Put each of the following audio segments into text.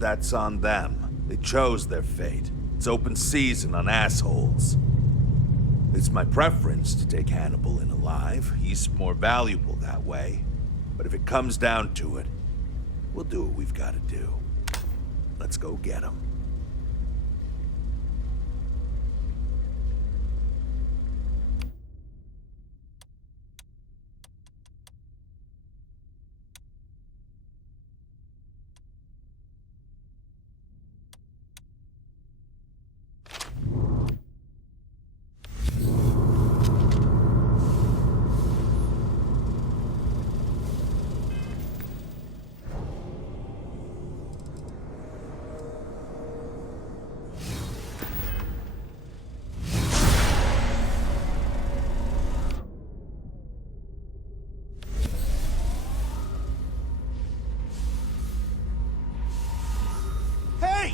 That's on them. They chose their fate. It's open season on assholes. It's my preference to take Hannibal in alive. He's more valuable that way. But if it comes down to it, we'll do what we've got to do. Let's go get him. Hey!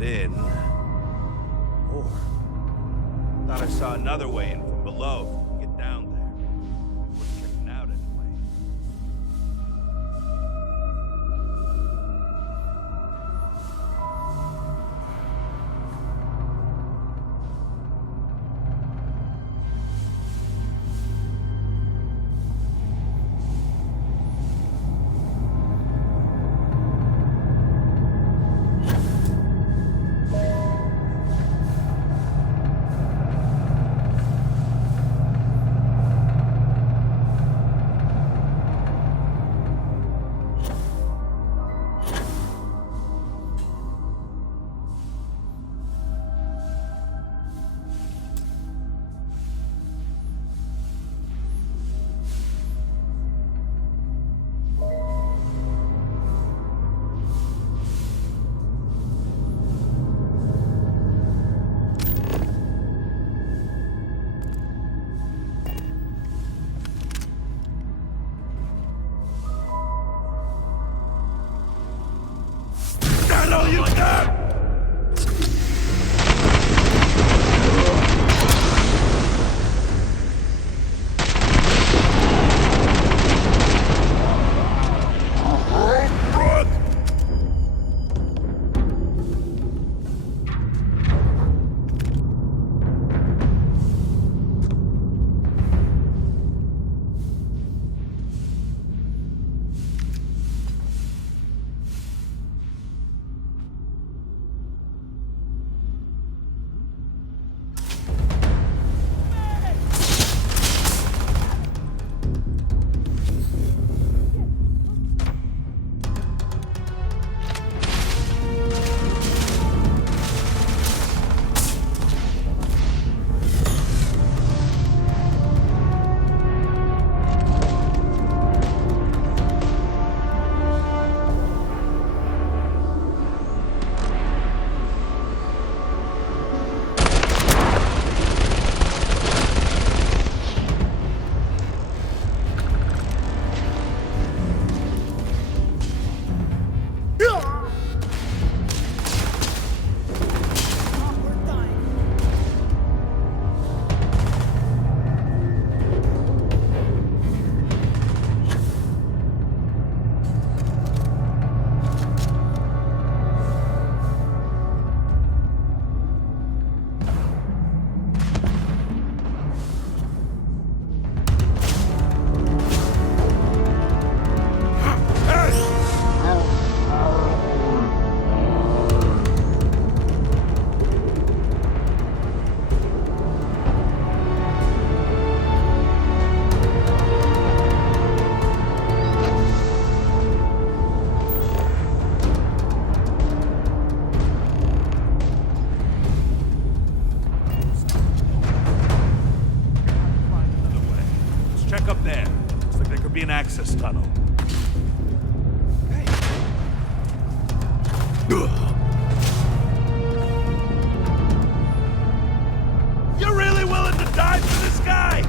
get in. Or thought I saw another way in from below. Get down there. Worth checking out anyway. An access tunnel. Hey. You're really willing to die for this guy?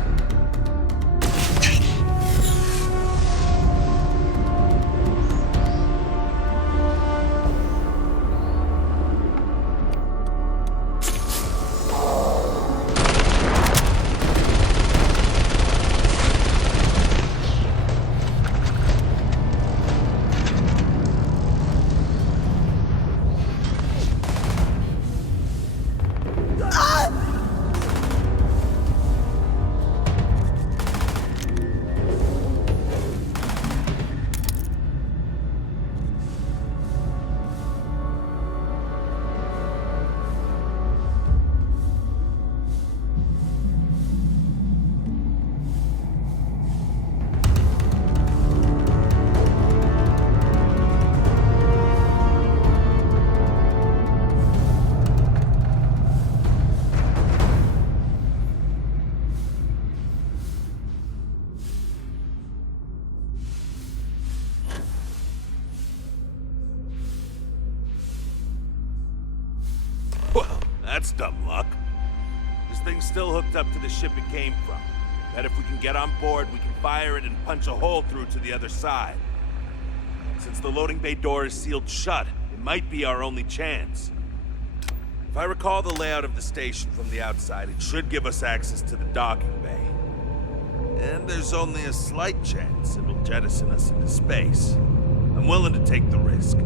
That's dumb luck. This thing's still hooked up to the ship it came from. Bet if we can get on board, we can fire it and punch a hole through to the other side. Since the loading bay door is sealed shut, it might be our only chance. If I recall the layout of the station from the outside, it should give us access to the docking bay. And there's only a slight chance it'll jettison us into space. I'm willing to take the risk.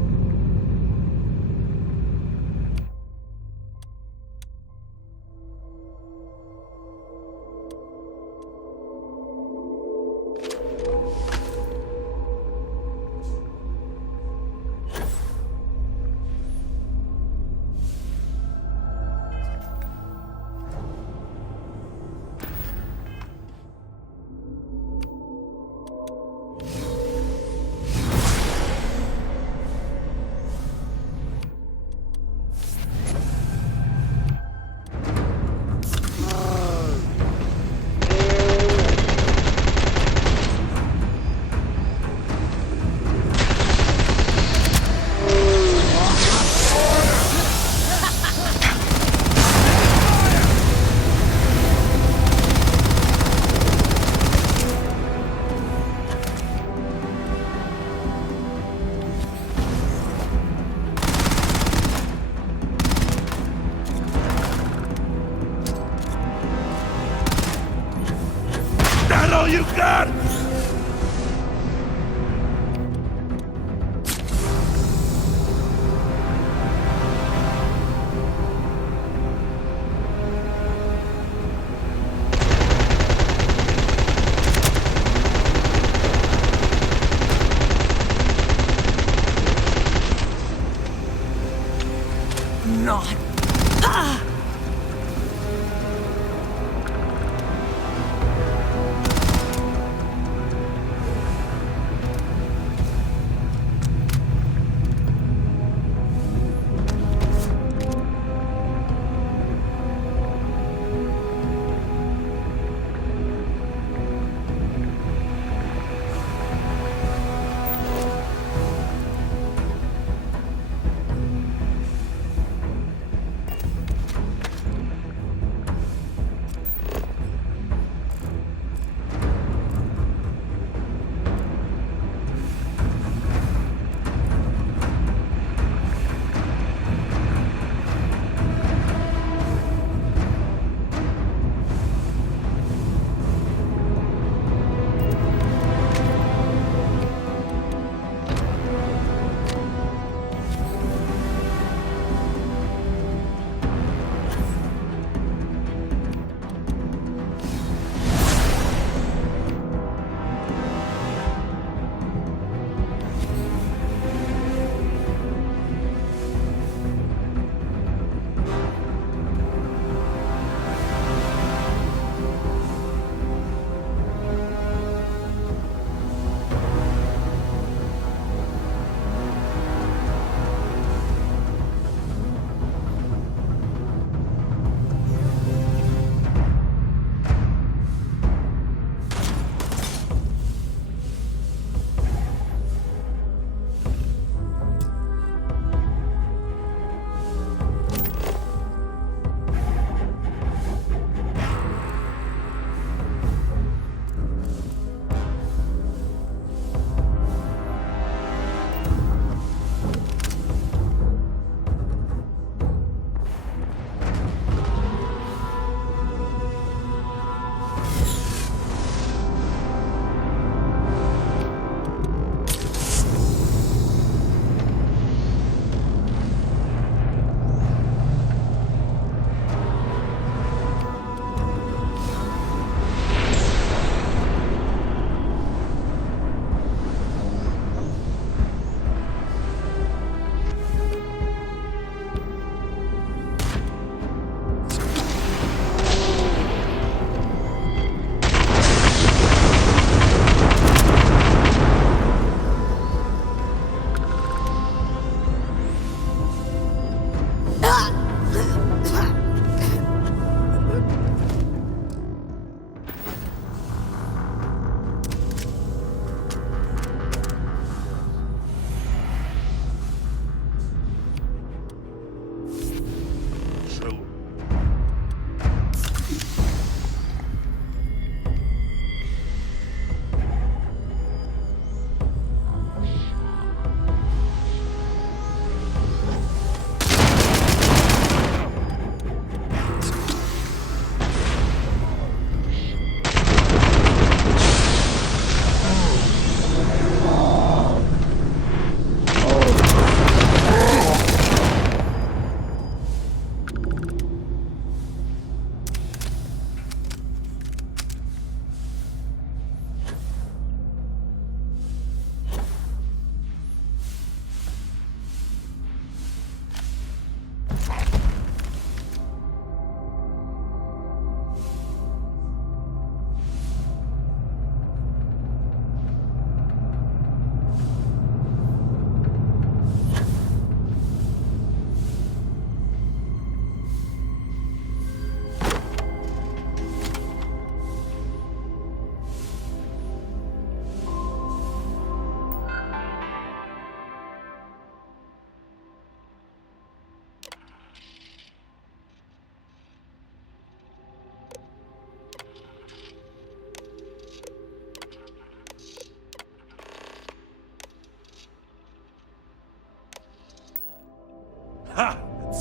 All you got! Not.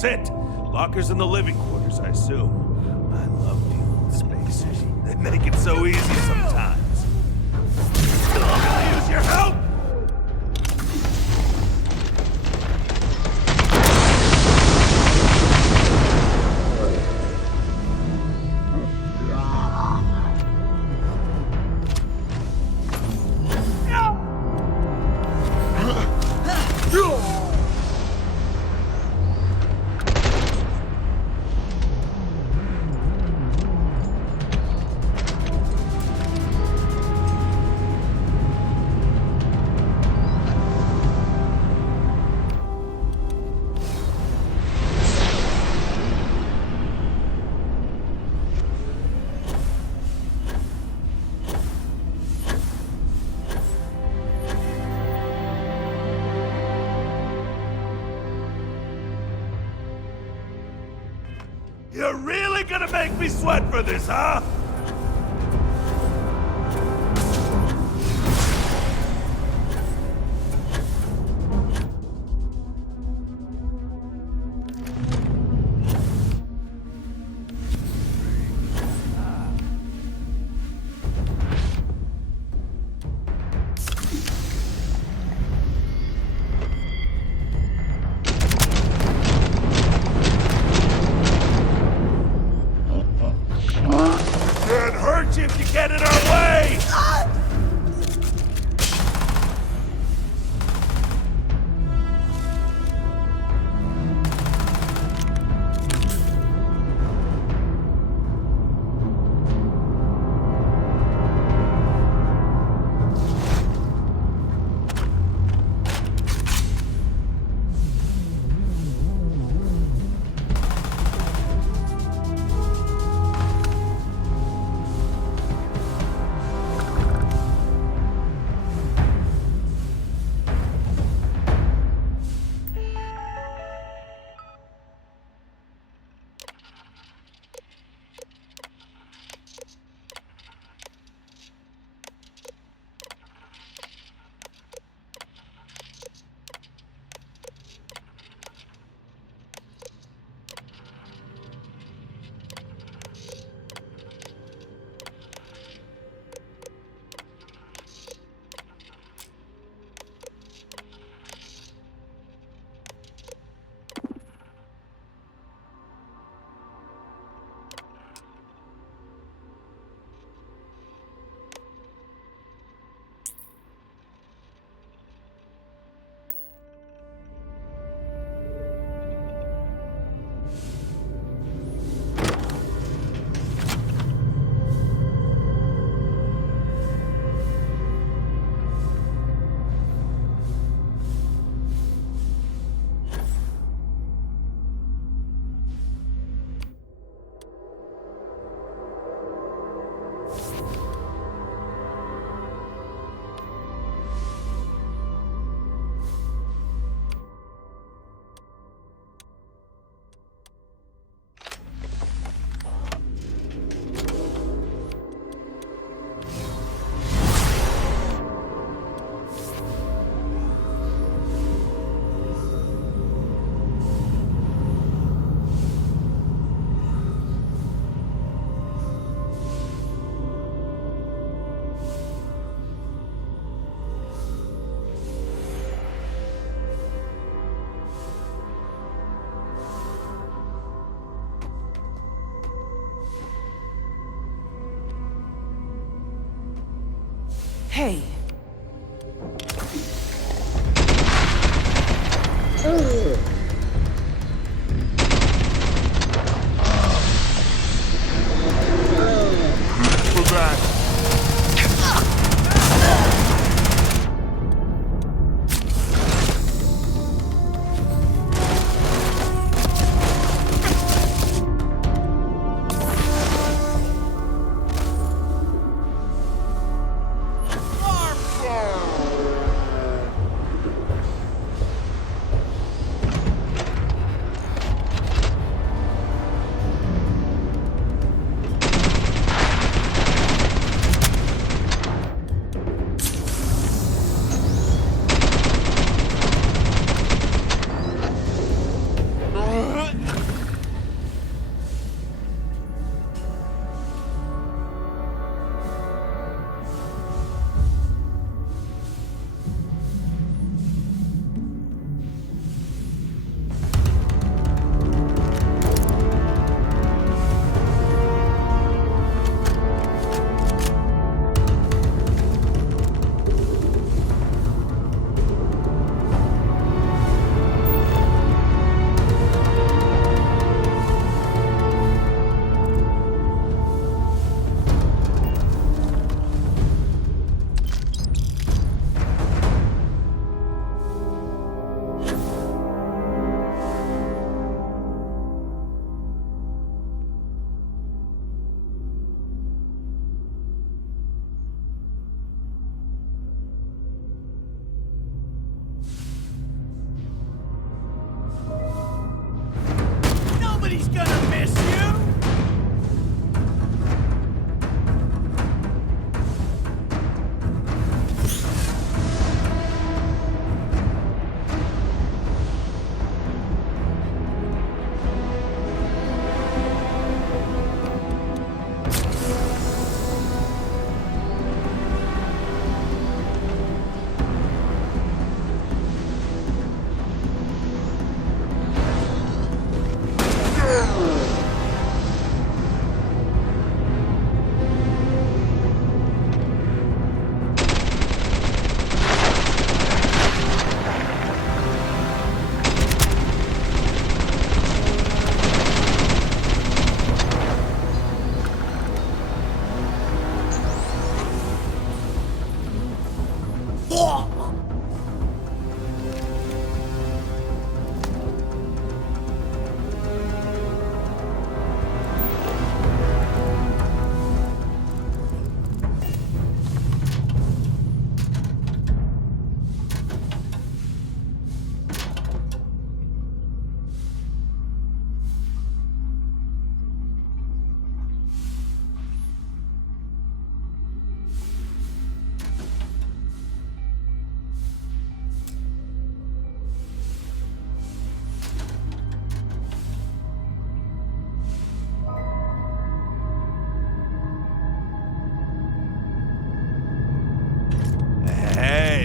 Sit! Lockers in the living quarters, I assume. I love dealing with spacers. They make it so easy sometimes. Still, I'm gonna use your help! You're really gonna make me sweat for this, huh? Can't hurt you if you get in our way! Hey. For that. Arm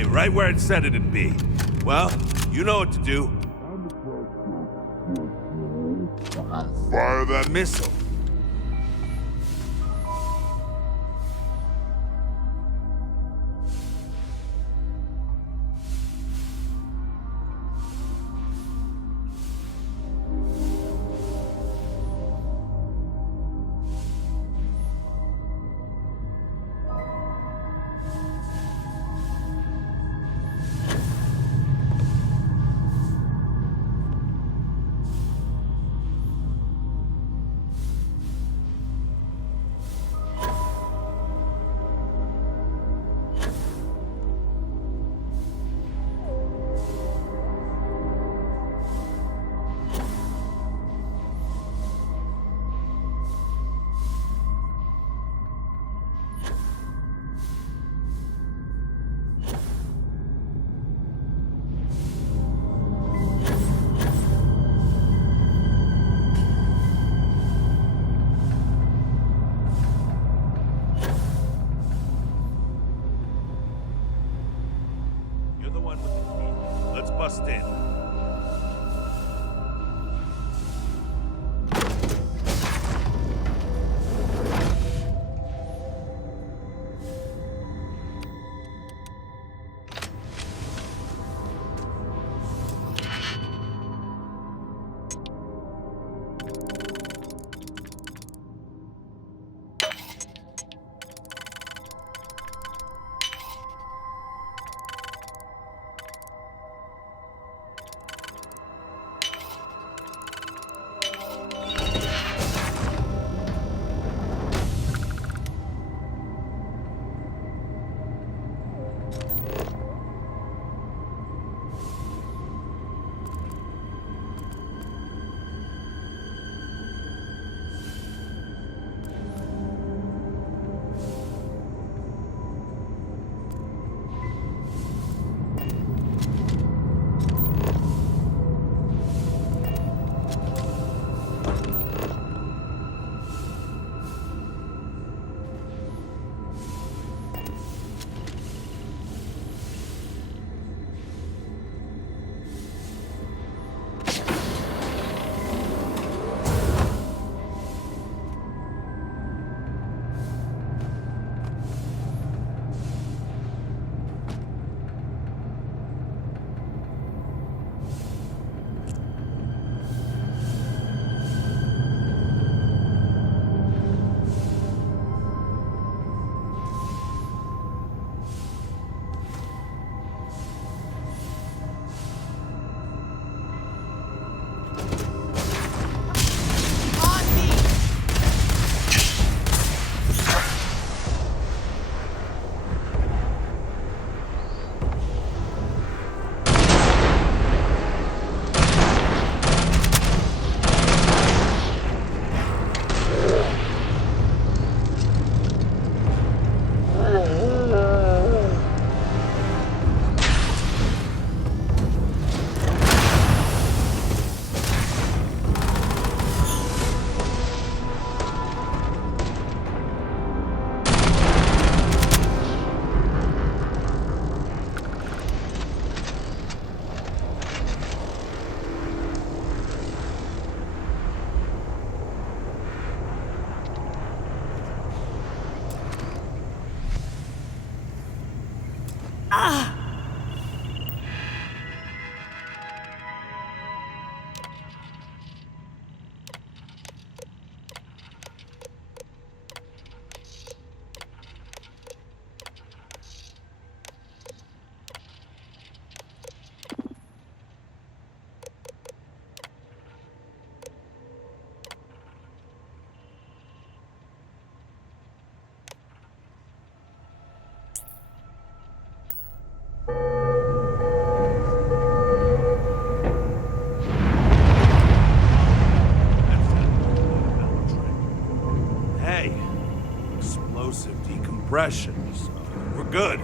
right where it said it'd be. Well, you know what to do. Fire that missile. Let's bust in. Decompression, so we're good.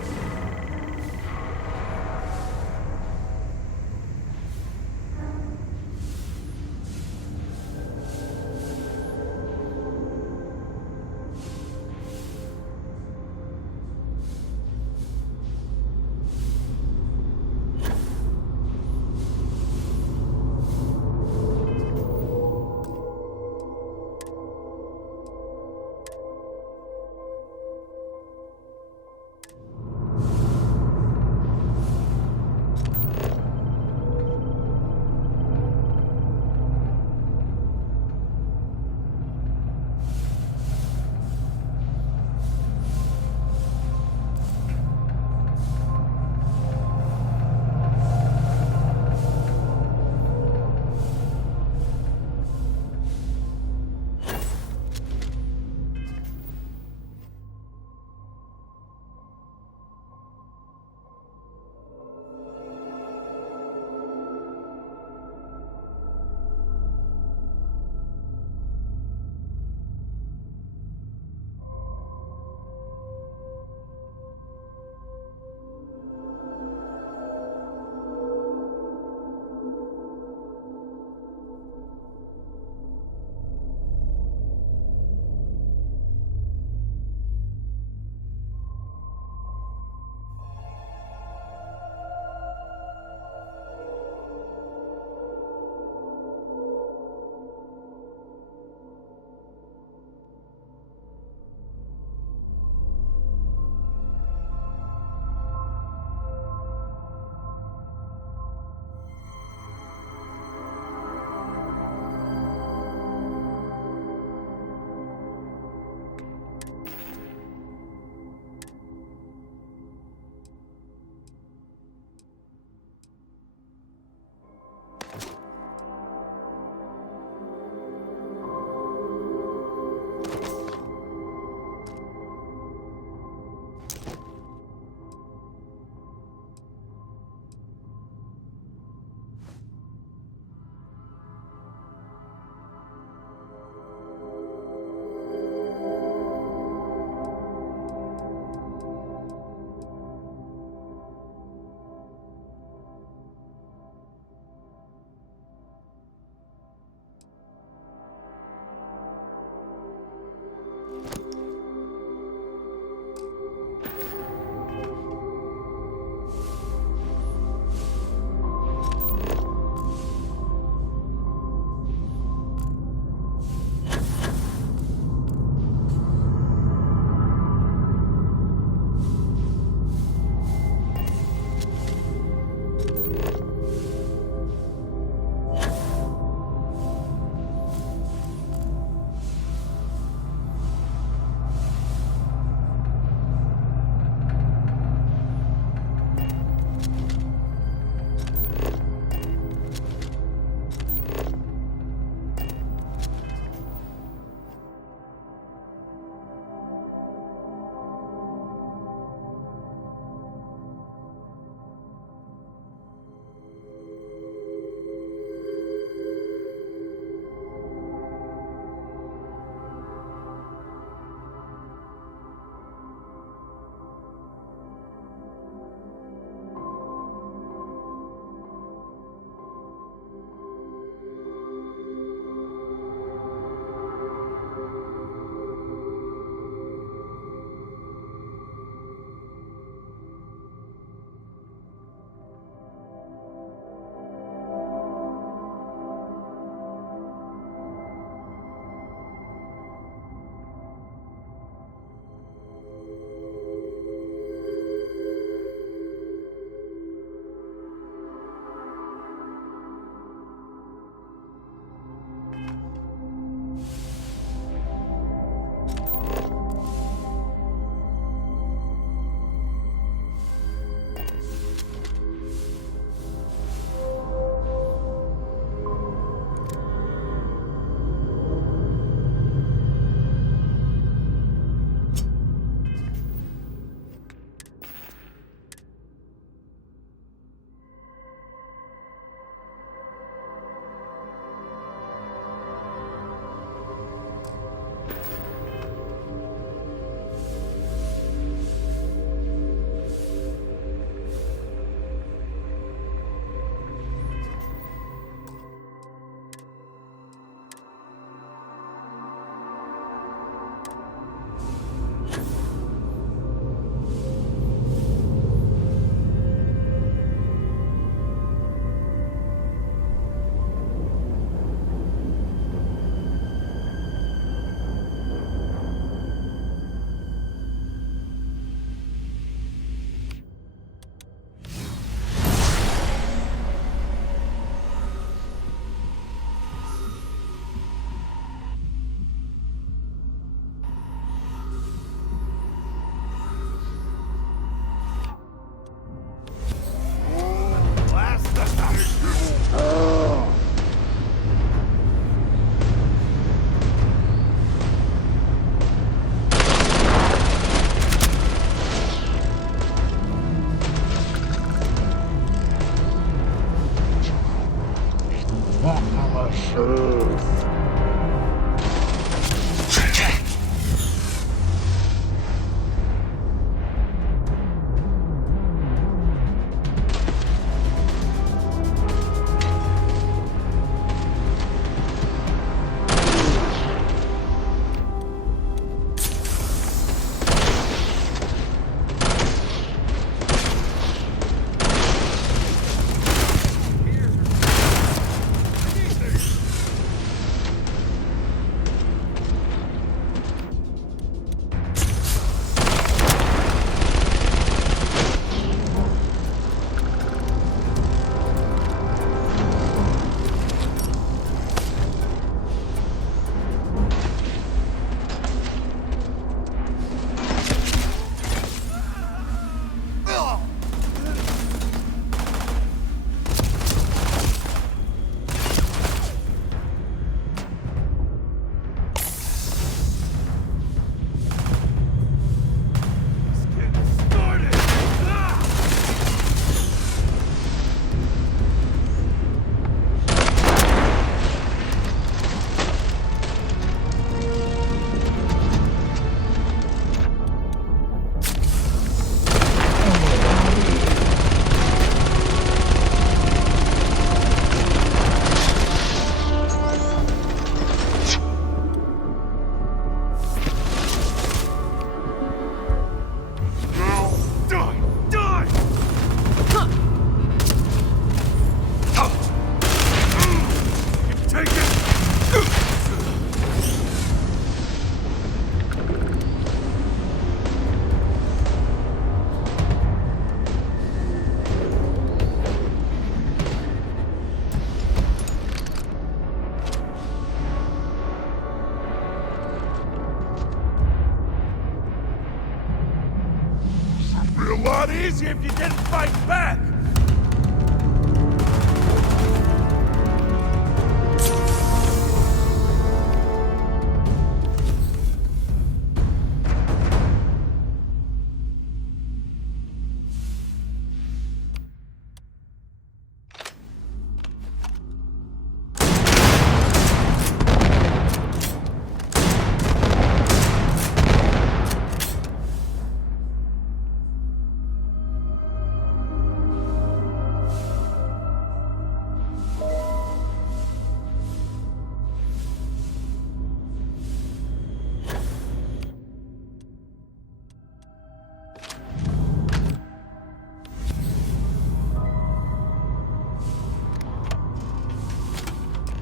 a lot easier if you didn't fight back!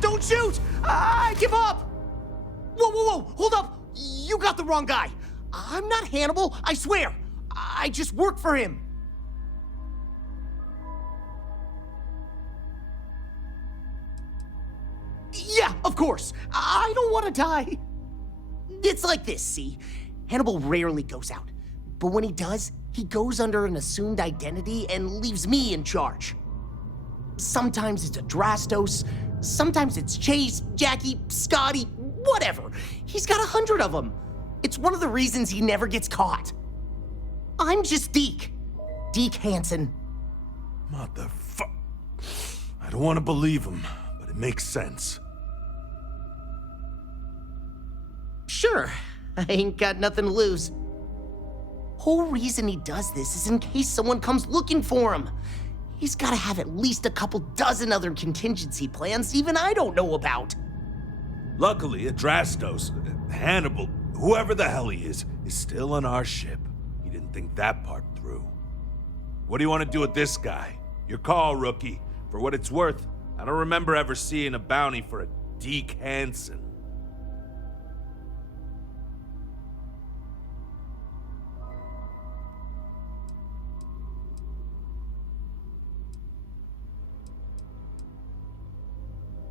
Don't shoot! I give up! Whoa, whoa, whoa! Hold up! You got the wrong guy. I'm not Hannibal, I swear. I just work for him. Yeah, of course. I don't want to die. It's like this, see? Hannibal rarely goes out. But when he does, he goes under an assumed identity and leaves me in charge. Sometimes it's Adrastos, sometimes it's Chase, Jackie, Scotty, whatever. He's got 100 of them. It's one of the reasons he never gets caught. I'm just Deke. Deke Hansen. Motherfuck. I don't want to believe him, but it makes sense. Sure, I ain't got nothing to lose. Whole reason he does this is in case someone comes looking for him. He's gotta have at least a couple dozen other contingency plans even I don't know about. Luckily, Adrastos, Hannibal, whoever the hell he is still on our ship. He didn't think that part through. What do you want to do with this guy? Your call, rookie. For what it's worth, I don't remember ever seeing a bounty for a Deke Hansen.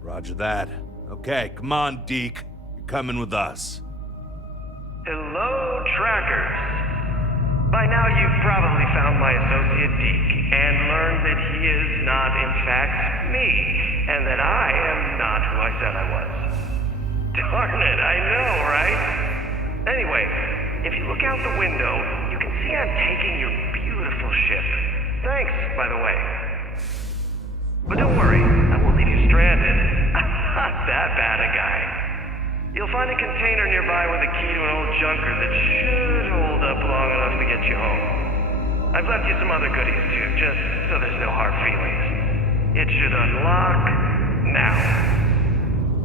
Roger that. Okay, come on, Deke. You're coming with us. Hello, trackers. By now you've probably found my associate Deke and learned that he is not in fact me, and that I am not who I said I was. Darn it, I know, right? Anyway, if you look out the window, you can see I'm taking your beautiful ship. Thanks, by the way. But don't worry, I won't leave you stranded. I'm not that bad a guy. You'll find a container nearby with a key to an old junker that should hold up long enough to get you home. I've left you some other goodies too, just so there's no hard feelings. It should unlock now.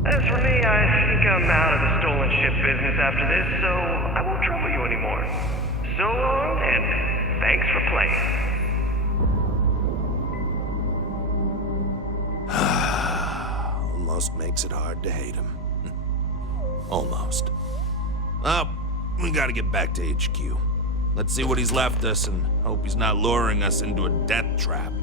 As for me, I think I'm out of the stolen ship business after this, so I won't trouble you anymore. So long, and thanks for playing. Almost makes it hard to hate him. Almost. Well, we gotta get back to HQ. Let's see what he's left us and hope he's not luring us into a death trap.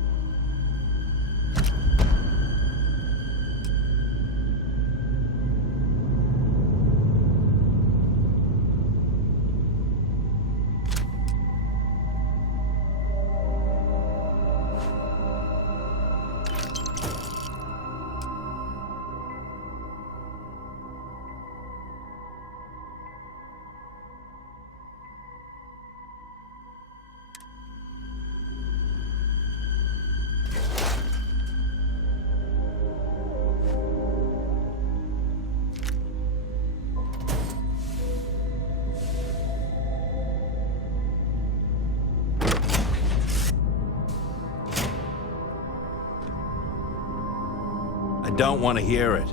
I don't want to hear it.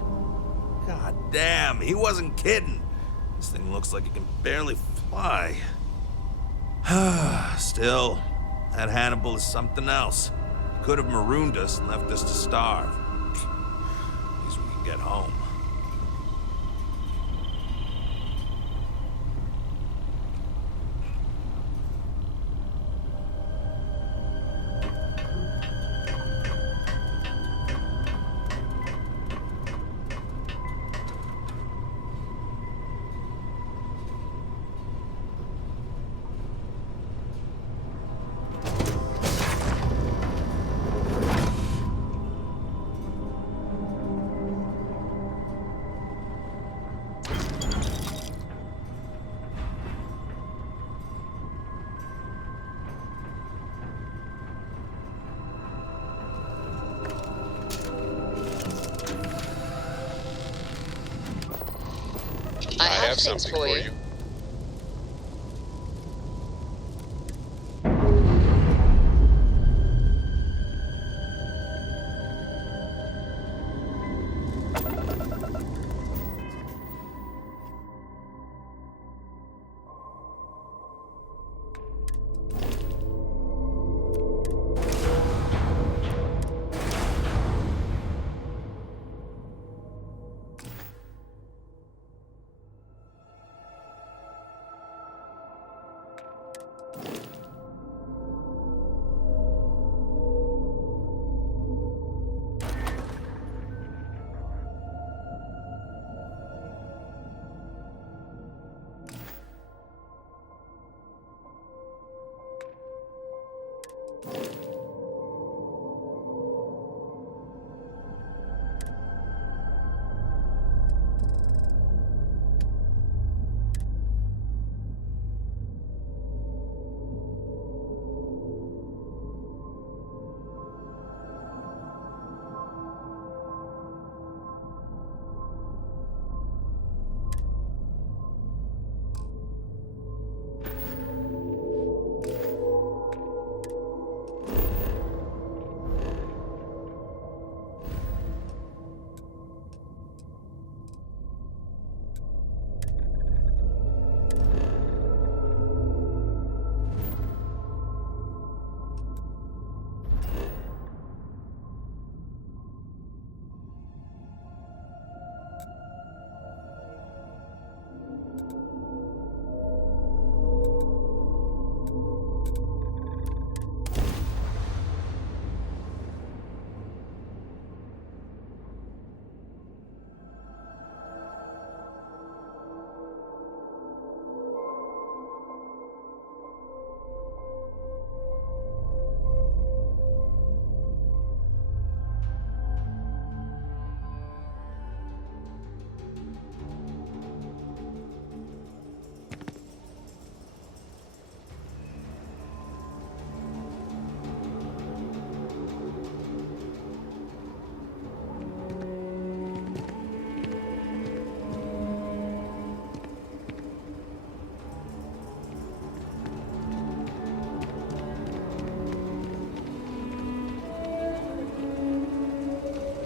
God damn, he wasn't kidding. This thing looks like it can barely fly. Still, that Hannibal is something else. He could have marooned us and left us to starve. At least we can get home. have something for you.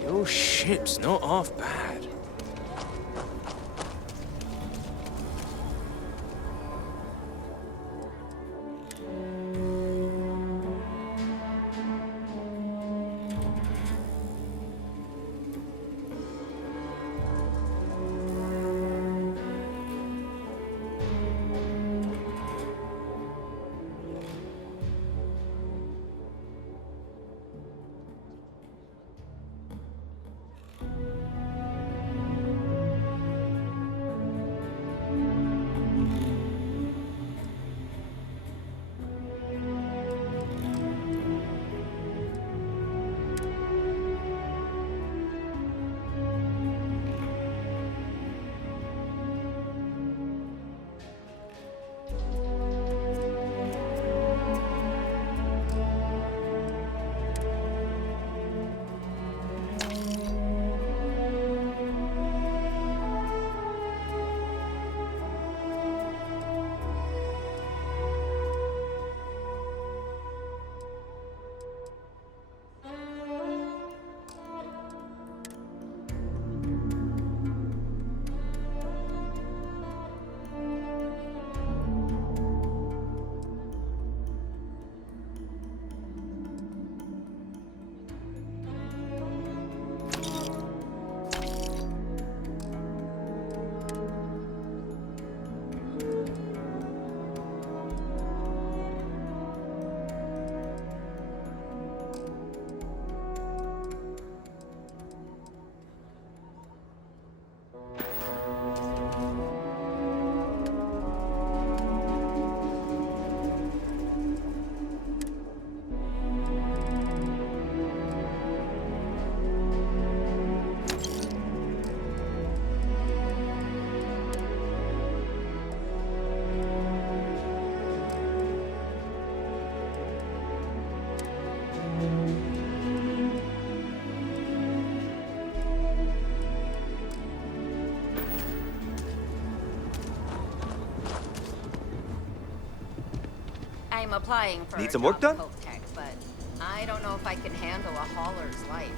Your ship's not half bad. I'm applying for Need a some work job done? Tech, but I don't know if I can handle a hauler's life.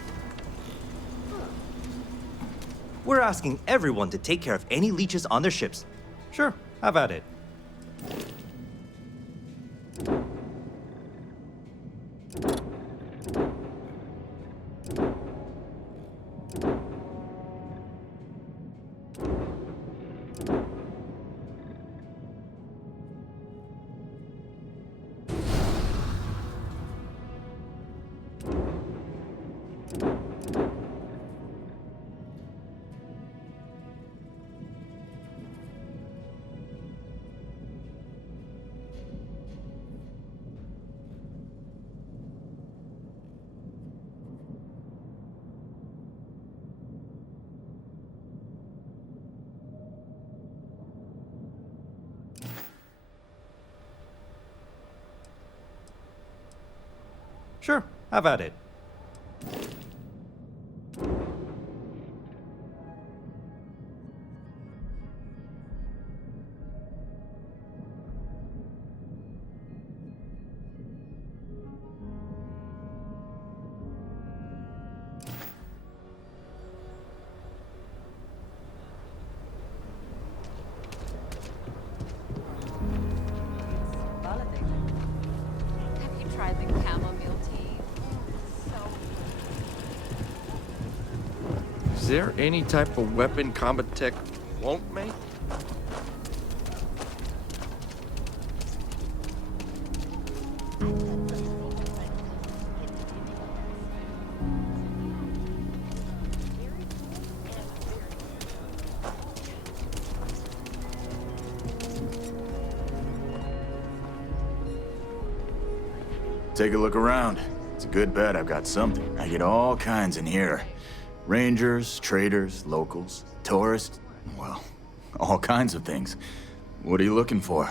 We're asking everyone to take care of any leeches on their ships. Sure, have at it. Sure, have at it. Have you tried the chamomile tea? So Is there any type of weapon combat tech won't make? Take a look around. It's a good bet I've got something. I get all kinds in here. Rangers, traders, locals, tourists, well, all kinds of things. What are you looking for?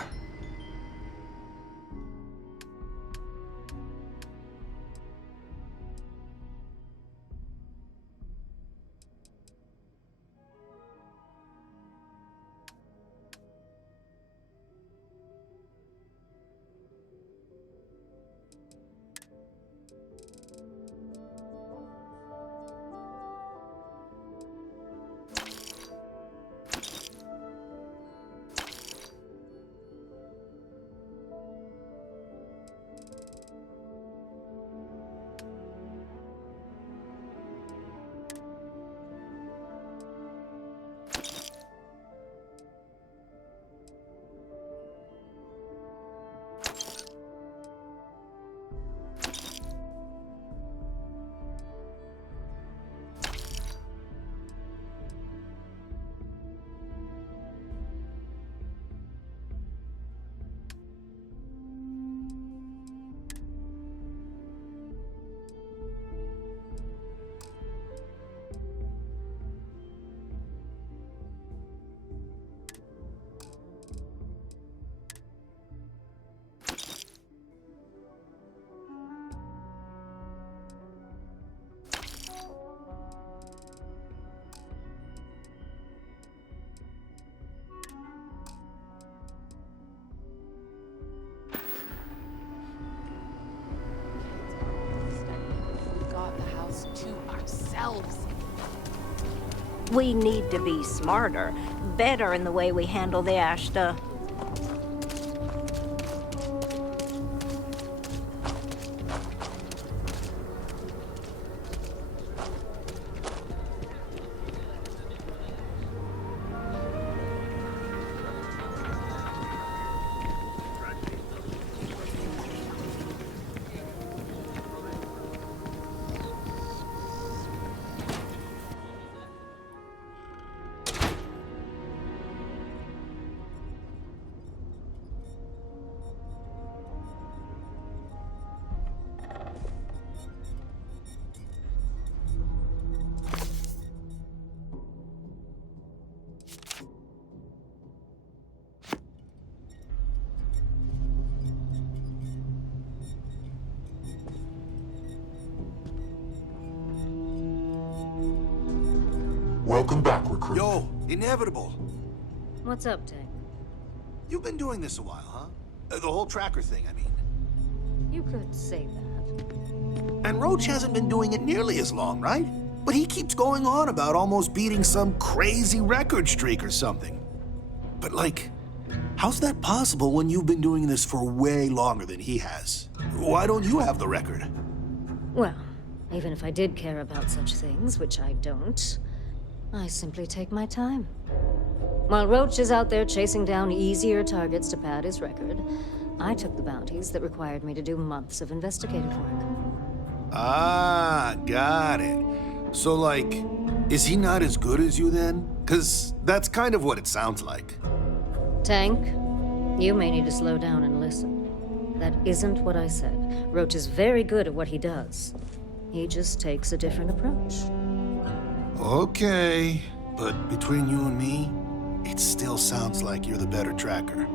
we got the house to ourselves. We need to be smarter, better in the way we handle the Ashta. Welcome back, recruit. Yo, Inevitable. What's up, Tech? You've been doing this a while, huh? The whole tracker thing, I mean. You could say that. And Roach hasn't been doing it nearly as long, right? But he keeps going on about almost beating some crazy record streak or something. But like, how's that possible when you've been doing this for way longer than he has? Why don't you have the record? Well, even if I did care about such things, which I don't, I simply take my time. While Roach is out there chasing down easier targets to pad his record, I took the bounties that required me to do months of investigative work. Ah, got it. So like, is he not as good as you then? 'Cause that's kind of what it sounds like. Tank, you may need to slow down and listen. That isn't what I said. Roach is very good at what he does. He just takes a different approach. Okay, but between you and me, it still sounds like you're the better tracker.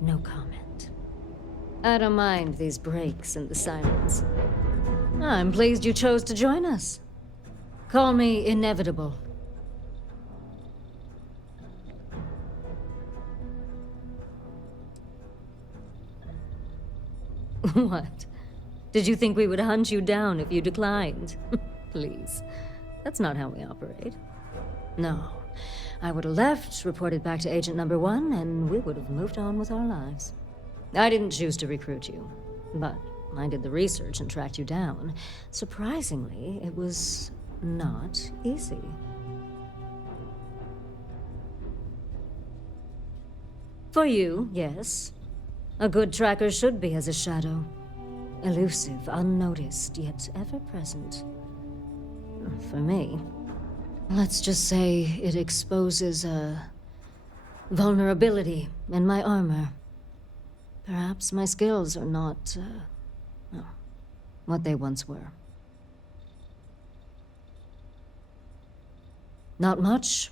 No comment. I don't mind these breaks in the silence. I'm pleased you chose to join us. Call me inevitable. What? Did you think we would hunt you down if you declined? Please. That's not how we operate. No. I would have left, reported back to Agent Number 1, and we would have moved on with our lives. I didn't choose to recruit you, but I did the research and tracked you down. Surprisingly, it was not easy. For you, yes. A good tracker should be as a shadow. Elusive, unnoticed, yet ever present. For me, let's just say it exposes a vulnerability in my armor. Perhaps my skills are not, what they once were. Not much.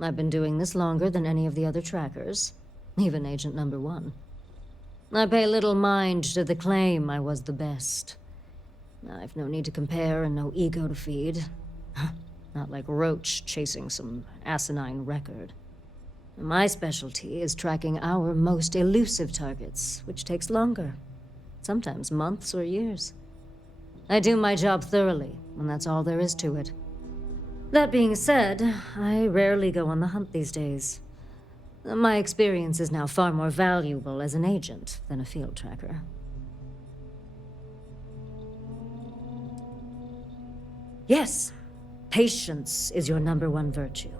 I've been doing this longer than any of the other trackers, even Agent Number 1. I pay little mind to the claim I was the best. I've no need to compare and no ego to feed. Not like Roach chasing some asinine record. My specialty is tracking our most elusive targets, which takes longer. Sometimes months or years. I do my job thoroughly, and that's all there is to it. That being said, I rarely go on the hunt these days. My experience is now far more valuable as an agent than a field tracker. Yes, patience is your number one virtue.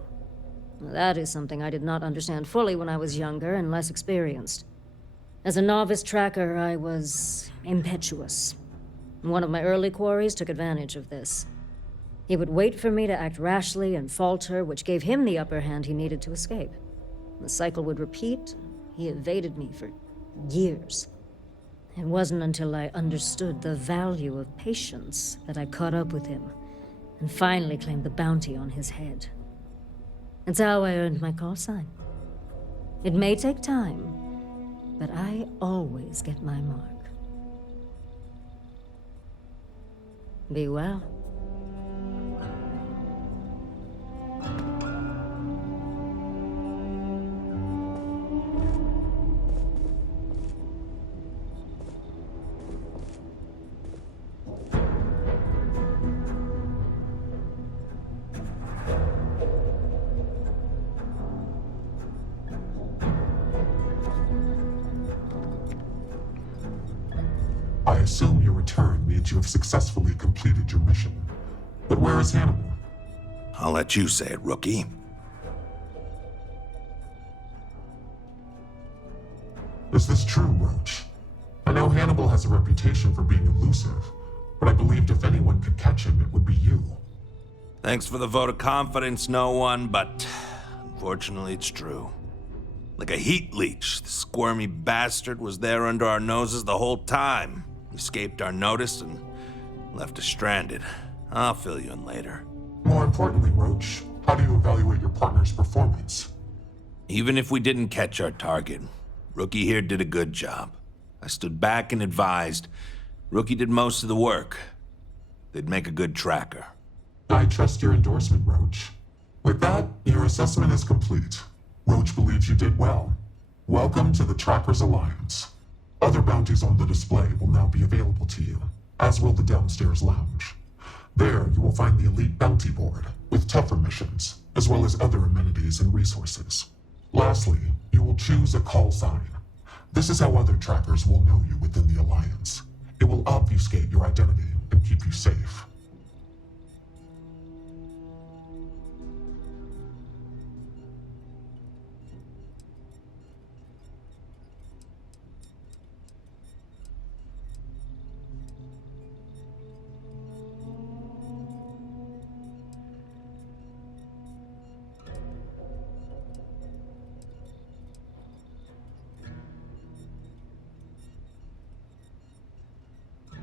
That is something I did not understand fully when I was younger and less experienced. As a novice tracker, I was impetuous. One of my early quarries took advantage of this. He would wait for me to act rashly and falter, which gave him the upper hand he needed to escape. The cycle would repeat. He evaded me for years. It wasn't until I understood the value of patience that I caught up with him and finally claimed the bounty on his head. It's how I earned my call sign. It may take time, but I always get my mark. Be well. I assume your return means you have successfully completed your mission. But where is Hannibal? I'll let you say it, rookie. Is this true, Roach? I know Hannibal has a reputation for being elusive, but I believed if anyone could catch him, it would be you. Thanks for the vote of confidence, no one, but unfortunately it's true. Like a heat leech, the squirmy bastard was there under our noses the whole time. Escaped our notice and left us stranded. I'll fill you in later. More importantly, Roach, how do you evaluate your partner's performance? Even if we didn't catch our target, Rookie here did a good job. I stood back and advised. Rookie did most of the work. They'd make a good tracker. I trust your endorsement, Roach. With that, your assessment is complete. Roach believes you did well. Welcome to the Trackers Alliance. Other bounties on the display will now be available to you, as will the downstairs lounge. There, you will find the elite bounty board, with tougher missions, as well as other amenities and resources. Lastly, you will choose a call sign. This is how other trackers will know you within the Alliance. It will obfuscate your identity and keep you safe.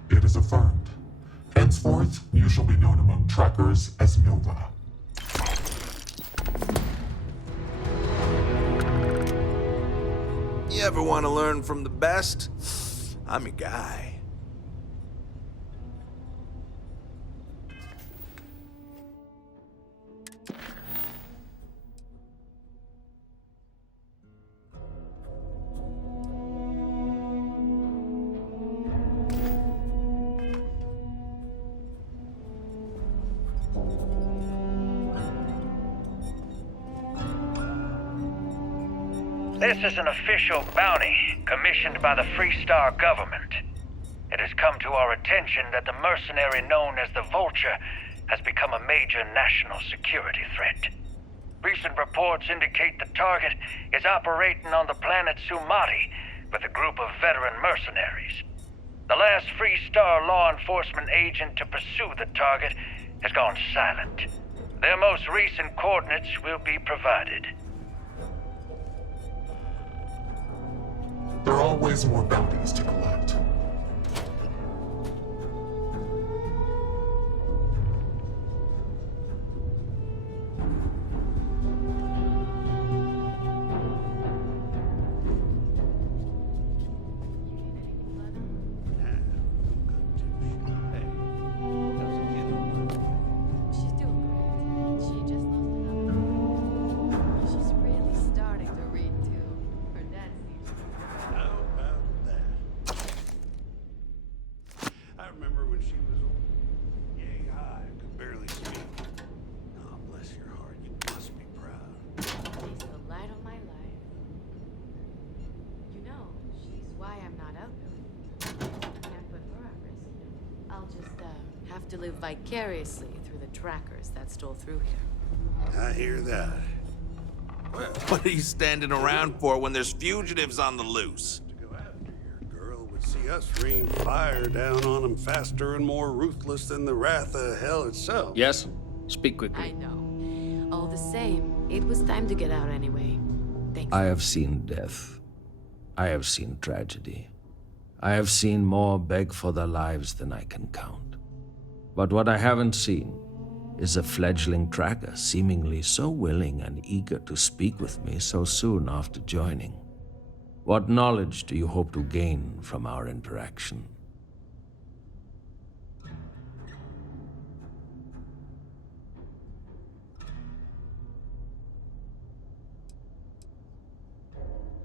It is affirmed. Henceforth, you shall be known among trackers as Nova. You ever want to learn from the best? I'm your guy. This is an official bounty commissioned by the Freestar government. It has come to our attention that the mercenary known as the Vulture has become a major national security threat. Recent reports indicate the target is operating on the planet Sumati with a group of veteran mercenaries. The last Freestar law enforcement agent to pursue the target has gone silent. Their most recent coordinates will be provided. There are always more bounties to collect. She's doing great. She just lost another one. She's really starting to read too. Her dad seems How about that? I remember when she was yay high, could barely speak. Oh, bless your heart. You must be proud. she's the light of my life. You know, she's why I'm not out there. Can't put her at risk, you know. I'll just have to live vicariously through the trackers that stole through here. I hear that. Well, what are you standing around for when there's fugitives on the loose? To go after your girl would see us rain fire down on them faster and more ruthless than the wrath of hell itself. Yes? Speak I quickly. know. All the same, it was time to get out anyway. Thanks. I have seen death. I have seen tragedy. I have seen more beg for their lives than I can count. But what I haven't seen is a fledgling tracker seemingly so willing and eager to speak with me so soon after joining. What knowledge do you hope to gain from our interaction?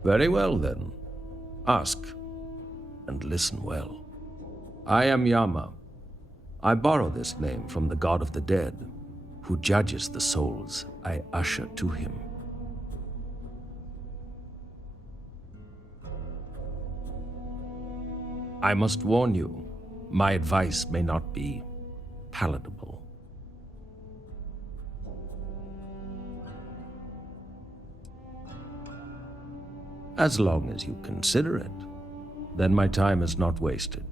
Very well, then. Ask, and listen well. I am Yama. I borrow this name from the god of the dead, who judges the souls I usher to him. I must warn you, my advice may not be palatable. As long as you consider it, then my time is not wasted.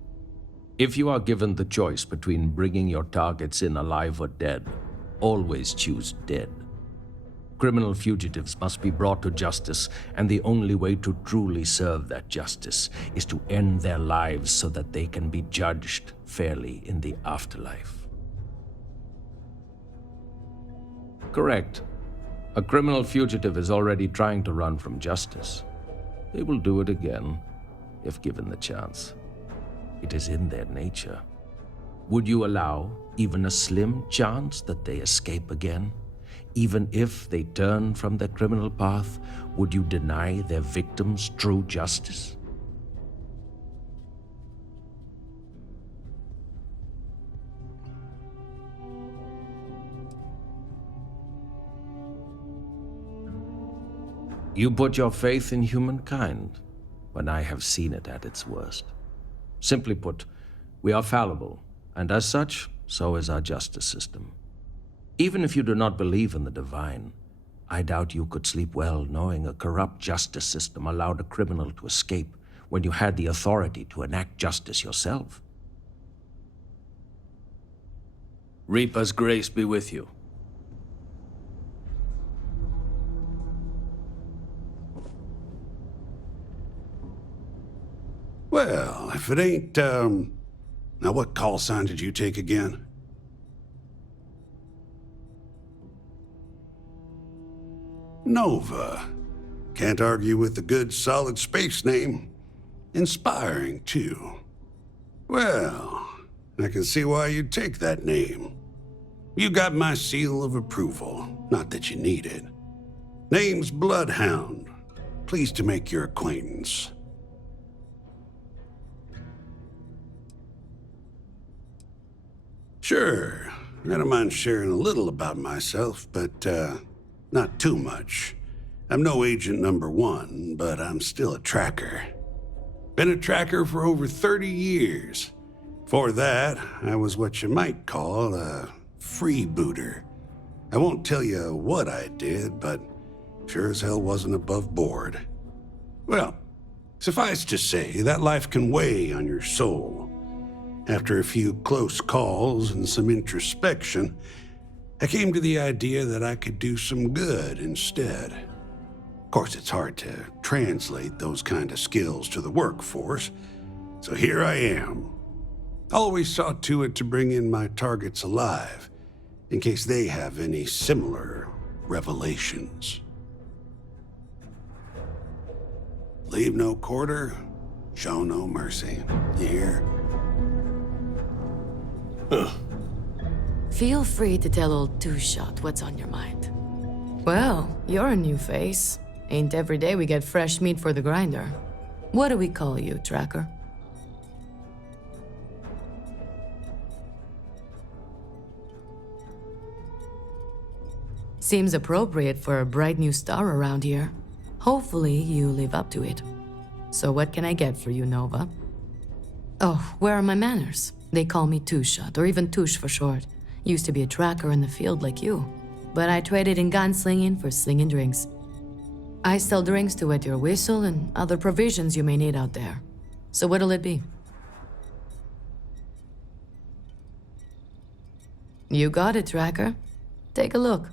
If you are given the choice between bringing your targets in alive or dead, always choose dead. Criminal fugitives must be brought to justice, and the only way to truly serve that justice is to end their lives so that they can be judged fairly in the afterlife. Correct. A criminal fugitive is already trying to run from justice. They will do it again, if given the chance. It is in their nature. Would you allow even a slim chance that they escape again? Even if they turn from their criminal path, would you deny their victims true justice? You put your faith in humankind when I have seen it at its worst. Simply put, we are fallible, and as such, so is our justice system. Even if you do not believe in the divine, I doubt you could sleep well knowing a corrupt justice system allowed a criminal to escape when you had the authority to enact justice yourself. Reaper's grace be with you. Well, if it ain't, now what call sign did you take again? Nova. Can't argue with a good, solid space name. Inspiring, too. Well, I can see why you'd take that name. You got my seal of approval, not that you need it. Name's Bloodhound. Pleased to make your acquaintance. Sure, I don't mind sharing a little about myself, but, not too much. I'm no agent number 1, but I'm still a tracker. Been a tracker for over 30 years. Before that, I was what you might call a freebooter. I won't tell you what I did, but sure as hell wasn't above board. Well, suffice to say, that life can weigh on your soul. After a few close calls and some introspection, I came to the idea that I could do some good instead. Of course, it's hard to translate those kind of skills to the workforce, so here I am. Always saw to it to bring in my targets alive, in case they have any similar revelations. Leave no quarter, show no mercy. You hear? Feel free to tell old Two-Shot what's on your mind. Well, you're a new face. Ain't every day we get fresh meat for the grinder. What do we call you, Tracker? Seems appropriate for a bright new star around here. Hopefully you live up to it. So what can I get for you, Nova? Oh, where are my manners? They call me Two-Shot, or even Touche for short. Used to be a tracker in the field like you. But I traded in gunslinging for slinging drinks. I sell drinks to wet your whistle and other provisions you may need out there. So what'll it be? You got it, Tracker. Take a look.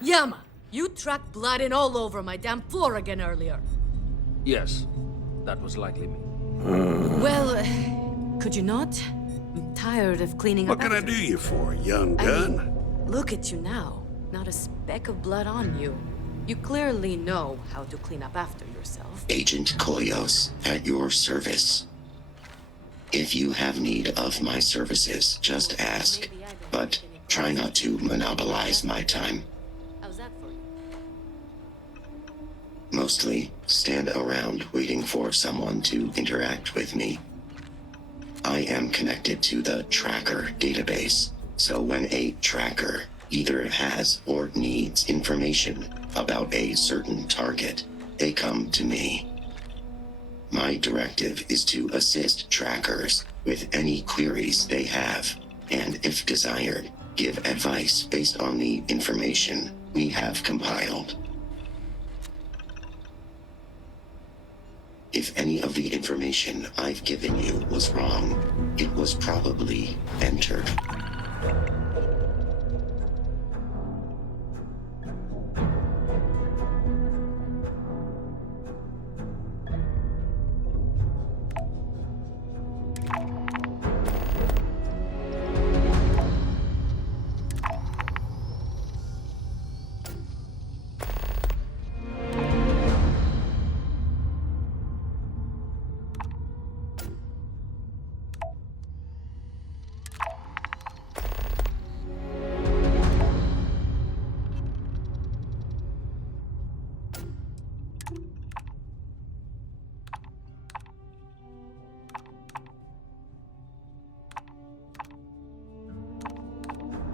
Yama, you tracked blood in all over my damn floor again earlier. Yes, that was likely me. Well, could you not? I'm tired of cleaning up. What can I do you for, young gun? I mean, look at you now. Not a speck of blood on you. You clearly know how to clean up after yourself. Agent Kolyos, at your service. If you have need of my services, just ask. But try not to monopolize my time. How's that for you? Mostly stand around waiting for someone to interact with me. I am connected to the tracker database, so when a tracker either has or needs information about a certain target, they come to me. My directive is to assist trackers with any queries they have, and if desired, give advice based on the information we have compiled. If any of the information I've given you was wrong, it was probably entered.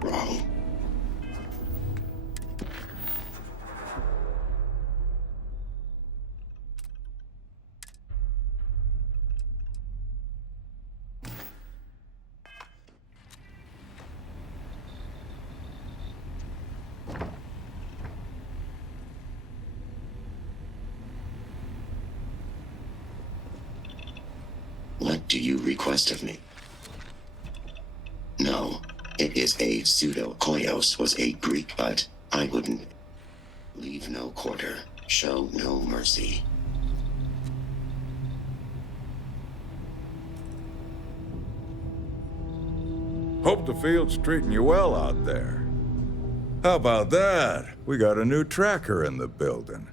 wrong. What do you request of me? No, it is a pseudo-koios was a Greek, but I wouldn't. Leave no quarter, show no mercy. Hope the field's treating you well out there. How about that? We got a new tracker in the building.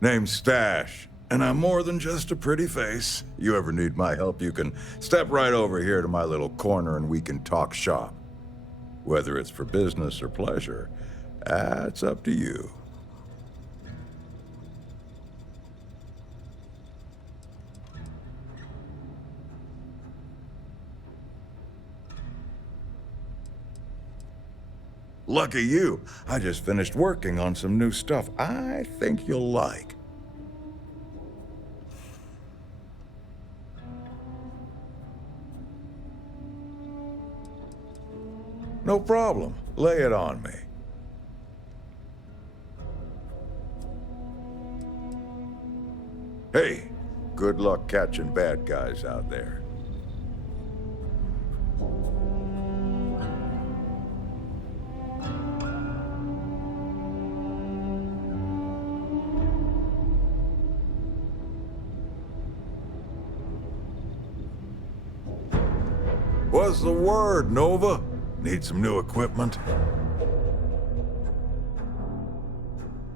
Name's Stash, and I'm more than just a pretty face. You ever need my help, you can step right over here to my little corner and we can talk shop. Whether it's for business or pleasure, that's up to you. Lucky you. I just finished working on some new stuff I think you'll like. No problem. Lay it on me. Hey, good luck catching bad guys out there. What's the word, Nova? Need some new equipment?